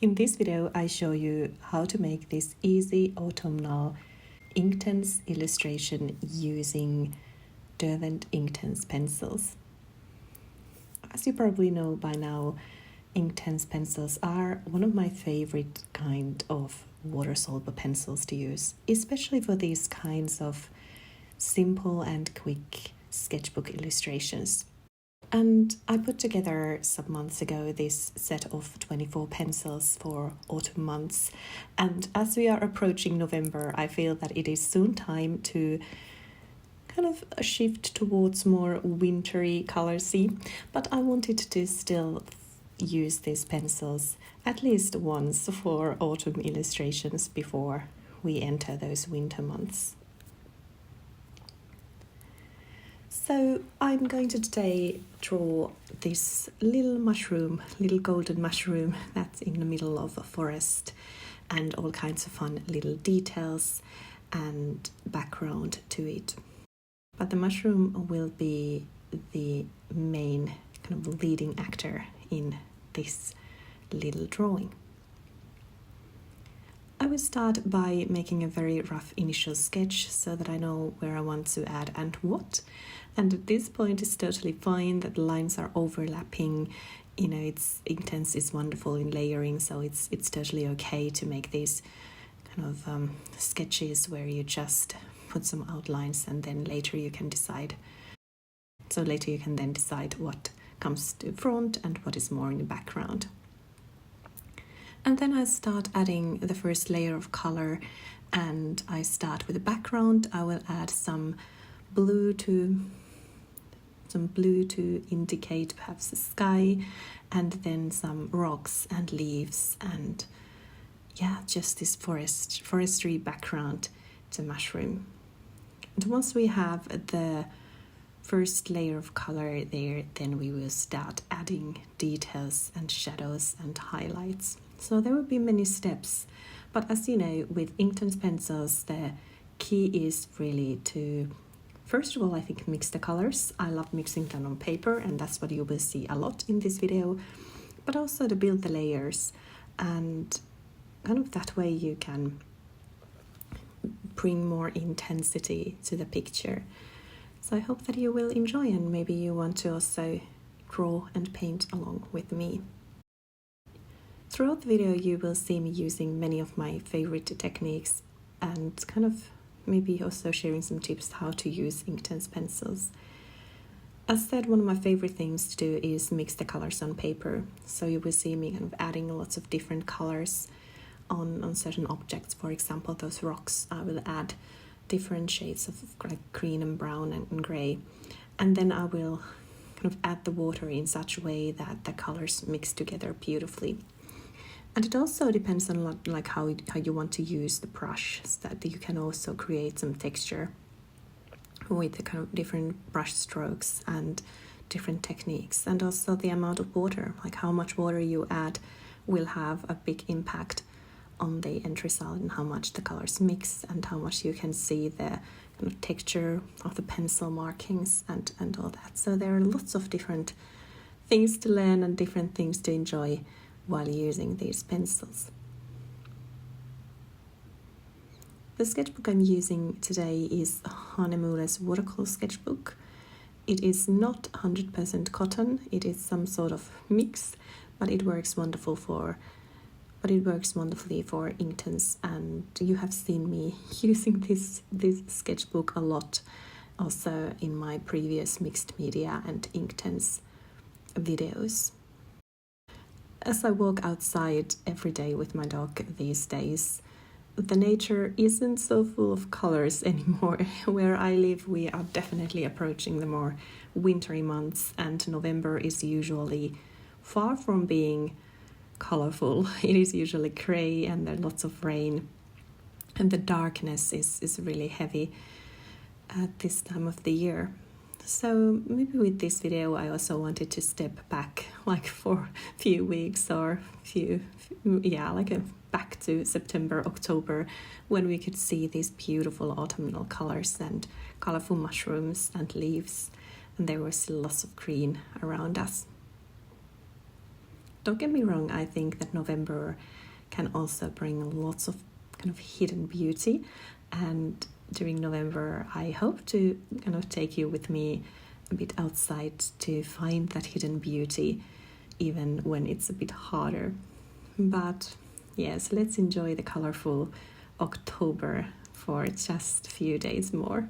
In this video, I show you how to make this easy autumnal Inktense illustration using Derwent Inktense pencils. As you probably know by now, Inktense pencils are one of my favorite kind of water-soluble pencils to use, especially for these kinds of simple and quick sketchbook illustrations. And I put together some months ago this set of 24 pencils for autumn months. And as we are approaching November, I feel that it is soon time to kind of shift towards more wintry colorsy. But I wanted to still use these pencils at least once for autumn illustrations before we enter those winter months. So I'm going to today draw this little golden mushroom that's in the middle of a forest, and all kinds of fun little details and background to it. But the mushroom will be the main kind of leading actor in this little drawing. I will start by making a very rough initial sketch so that I know where I want to add and what. And at this point it's totally fine that the lines are overlapping. You know, Inktense is wonderful in layering, so it's totally okay to make these kind of sketches where you just put some outlines and then later you can decide. So later you can then decide what comes to front and what is more in the background. And then I start adding the first layer of color, and I start with the background. I will add some blue to indicate perhaps the sky, and then some rocks and leaves, and just this forestry background to mushroom. And once we have the first layer of color there, then we will start adding details and shadows and highlights. So there will be many steps, but as you know, with Inktense pencils, the key is really to, first of all, I think, mix the colors. I love mixing them on paper, and that's what you will see a lot in this video, but also to build the layers, and kind of that way you can bring more intensity to the picture. So I hope that you will enjoy, and maybe you want to also draw and paint along with me. Throughout the video you will see me using many of my favorite techniques and kind of maybe also sharing some tips how to use Inktense pencils. As said, one of my favorite things to do is mix the colors on paper. So you will see me kind of adding lots of different colors on certain objects. For example, those rocks, I will add different shades of like green and brown and grey. And then I will kind of add the water in such a way that the colors mix together beautifully. And it also depends on like how you want to use the brush, so that you can also create some texture with the kind of different brush strokes and different techniques. And also the amount of water, like how much water you add will have a big impact on the end result and how much the colors mix and how much you can see the kind of texture of the pencil markings and all that. So there are lots of different things to learn and different things to enjoy while using these pencils. The sketchbook I'm using today is Hahnemühle's watercolor sketchbook. It is not 100% cotton, it is some sort of mix, but it works wonderfully for Inktense, and you have seen me using this sketchbook a lot also in my previous mixed media and Inktense videos. As I walk outside every day with my dog these days, the nature isn't so full of colors anymore. Where I live, we are definitely approaching the more wintry months, and November is usually far from being colorful. It is usually grey and there's lots of rain, and the darkness is really heavy at this time of the year. So maybe with this video I also wanted to step back like for a few weeks or back to September, October, when we could see these beautiful autumnal colors and colorful mushrooms and leaves, and there was lots of green around us. Don't get me wrong, I think that November can also bring lots of kind of hidden beauty, and during November I hope to kind of take you with me a bit outside to find that hidden beauty even when it's a bit harder. But yes, let's enjoy the colorful October for just a few days more.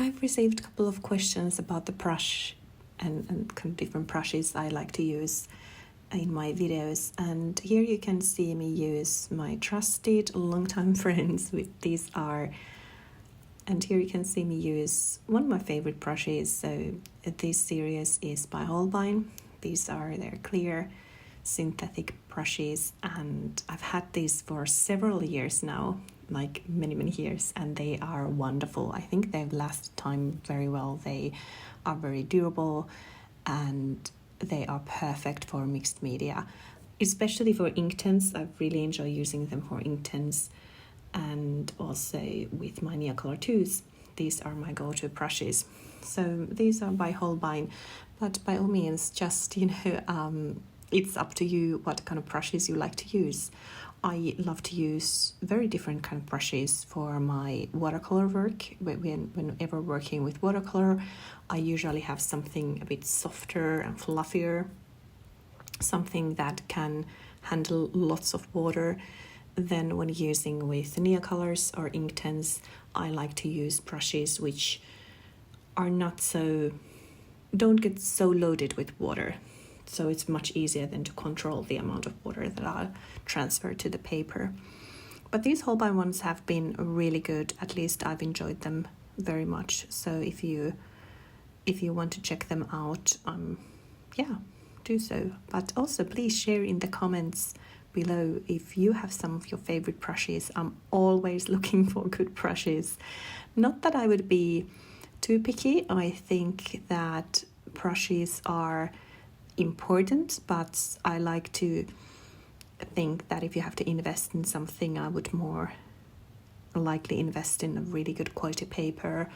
I've received a couple of questions about the brush and kind of different brushes I like to use in my videos, and here you can see me use my trusted longtime friends with these are, and here you can see me use one of my favorite brushes. So this series is by Holbein. These are their clear synthetic brushes, and I've had these for several years now, like many years, and they are wonderful. I think they've lasted time very well. They are very durable and they are perfect for mixed media, especially for Inktense. I really enjoy using them for Inktense, and also with my Neocolor 2s. These are my go-to brushes. So these are by Holbein, but by all means, just it's up to you what kind of brushes you like to use. I love to use very different kind of brushes for my watercolor work. Whenever working with watercolor, I usually have something a bit softer and fluffier, something that can handle lots of water. Then when using with Neocolors or Inktense, I like to use brushes which are don't get so loaded with water. So it's much easier then to control the amount of water that I'll transfer to the paper. But these Holbein ones have been really good. At least I've enjoyed them very much. So if you want to check them out, do so. But also please share in the comments below if you have some of your favorite brushes. I'm always looking for good brushes. Not that I would be too picky. I think that brushes are important, but I like to think that if you have to invest in something, I would more likely invest in a really good quality paper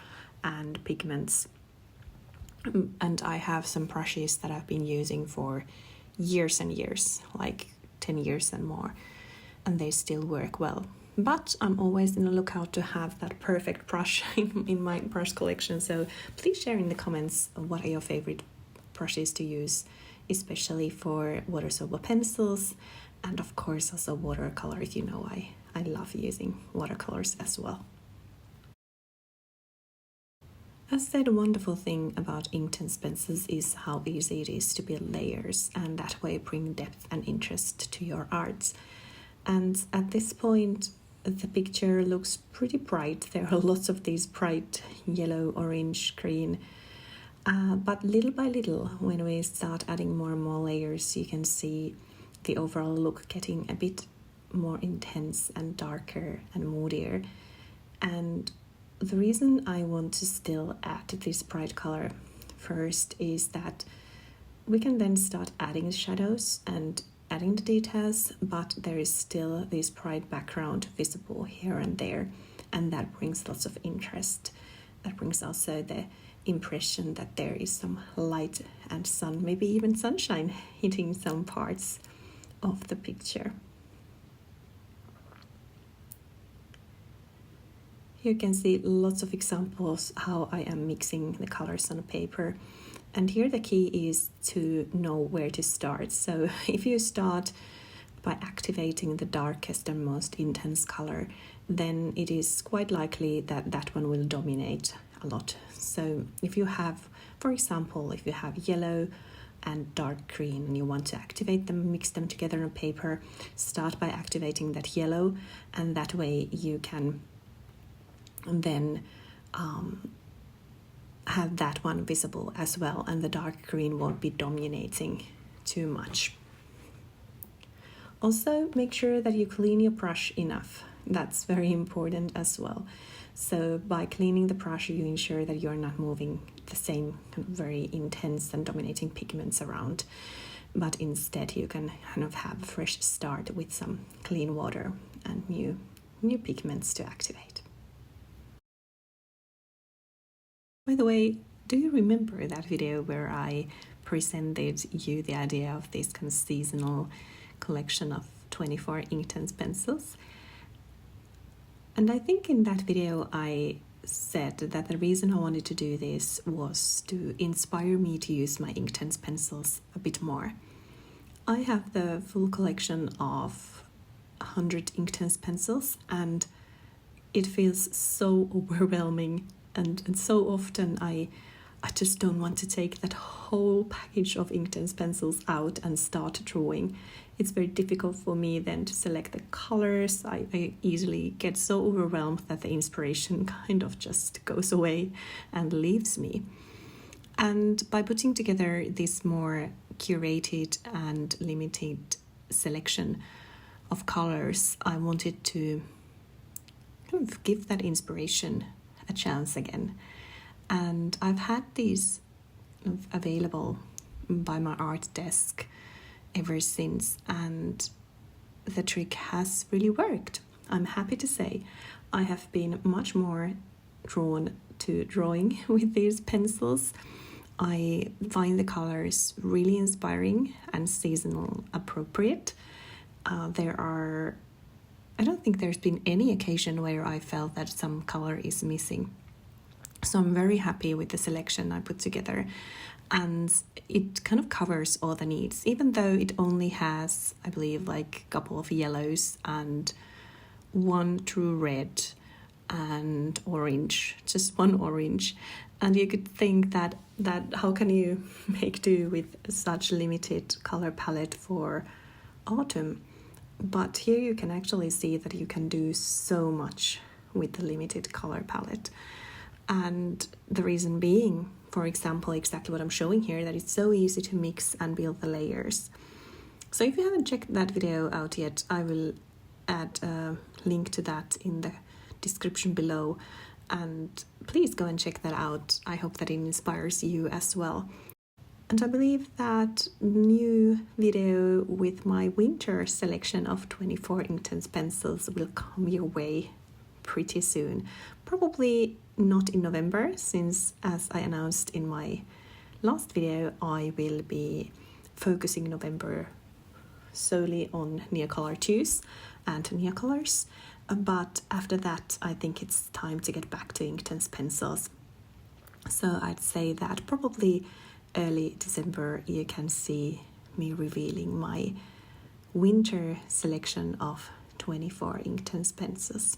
and pigments. And I have some brushes that I've been using for years and years, like 10 years and more, and they still work well. But I'm always on the lookout to have that perfect brush in my brush collection, so please share in the comments what are your favorite brushes to use, especially for water-soluble pencils, and of course also watercolors. You know, I love using watercolors as well. As said, a wonderful thing about Inktense pencils is how easy it is to build layers and that way bring depth and interest to your art. And at this point, the picture looks pretty bright. There are lots of these bright yellow, orange, green. But little by little, when we start adding more and more layers, you can see the overall look getting a bit more intense and darker and moodier. And the reason I want to still add this bright color first is that we can then start adding shadows and adding the details, but there is still this bright background visible here and there, and that brings lots of interest. That brings also the impression that there is some light and sun, maybe even sunshine hitting some parts of the picture. You can see lots of examples how I am mixing the colors on a paper. And here the key is to know where to start. So if you start by activating the darkest and most intense color, then it is quite likely that that one will dominate a lot. So if you have, for example, if you have yellow and dark green and you want to activate them, mix them together on paper, start by activating that yellow, and that way you can then have that one visible as well, and the dark green won't be dominating too much. Also, make sure that you clean your brush enough. That's very important as well. So by cleaning the brush, you ensure that you're not moving the same very intense and dominating pigments around, but instead you can kind of have a fresh start with some clean water and new pigments to activate. By the way, do you remember that video where I presented you the idea of this kind of seasonal collection of 24 Inktense pencils? And I think in that video I said that the reason I wanted to do this was to inspire me to use my Inktense pencils a bit more. I have the full collection of 100 Inktense pencils, and it feels so overwhelming. And so often I just don't want to take that whole package of Inktense pencils out and start drawing. It's very difficult for me then to select the colors. I easily get so overwhelmed that the inspiration kind of just goes away and leaves me. And by putting together this more curated and limited selection of colors, I wanted to kind of give that inspiration a chance again. And I've had these available by my art desk ever since, and the trick has really worked. I'm happy to say I have been much more drawn to drawing with these pencils. I find the colors really inspiring and seasonal appropriate. I don't think there's been any occasion where I felt that some color is missing. So I'm very happy with the selection I put together, and it kind of covers all the needs, even though it only has, I believe, like a couple of yellows and one true red and orange, just one orange. And you could think that how can you make do with such limited color palette for autumn? But here you can actually see that you can do so much with the limited color palette. And the reason being, for example, exactly what I'm showing here, that it's so easy to mix and build the layers. So if you haven't checked that video out yet, I will add a link to that in the description below. And please go and check that out. I hope that it inspires you as well. And I believe that new video with my winter selection of 24 Inktense pencils will come your way pretty soon. Probably not in November, since as I announced in my last video, I will be focusing November solely on Neocolor 2s and Neocolors. But after that, I think it's time to get back to Inktense pencils. So I'd say that probably early December you can see me revealing my winter selection of 24 Inktense pencils.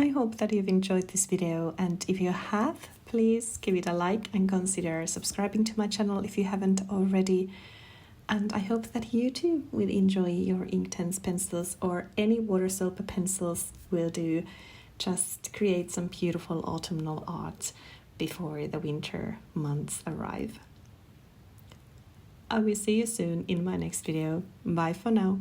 I hope that you've enjoyed this video, and if you have, please give it a like and consider subscribing to my channel if you haven't already. And I hope that you too will enjoy your Inktense pencils, or any water soap pencils will do. Just create some beautiful autumnal art before the winter months arrive. I will see you soon in my next video. Bye for now.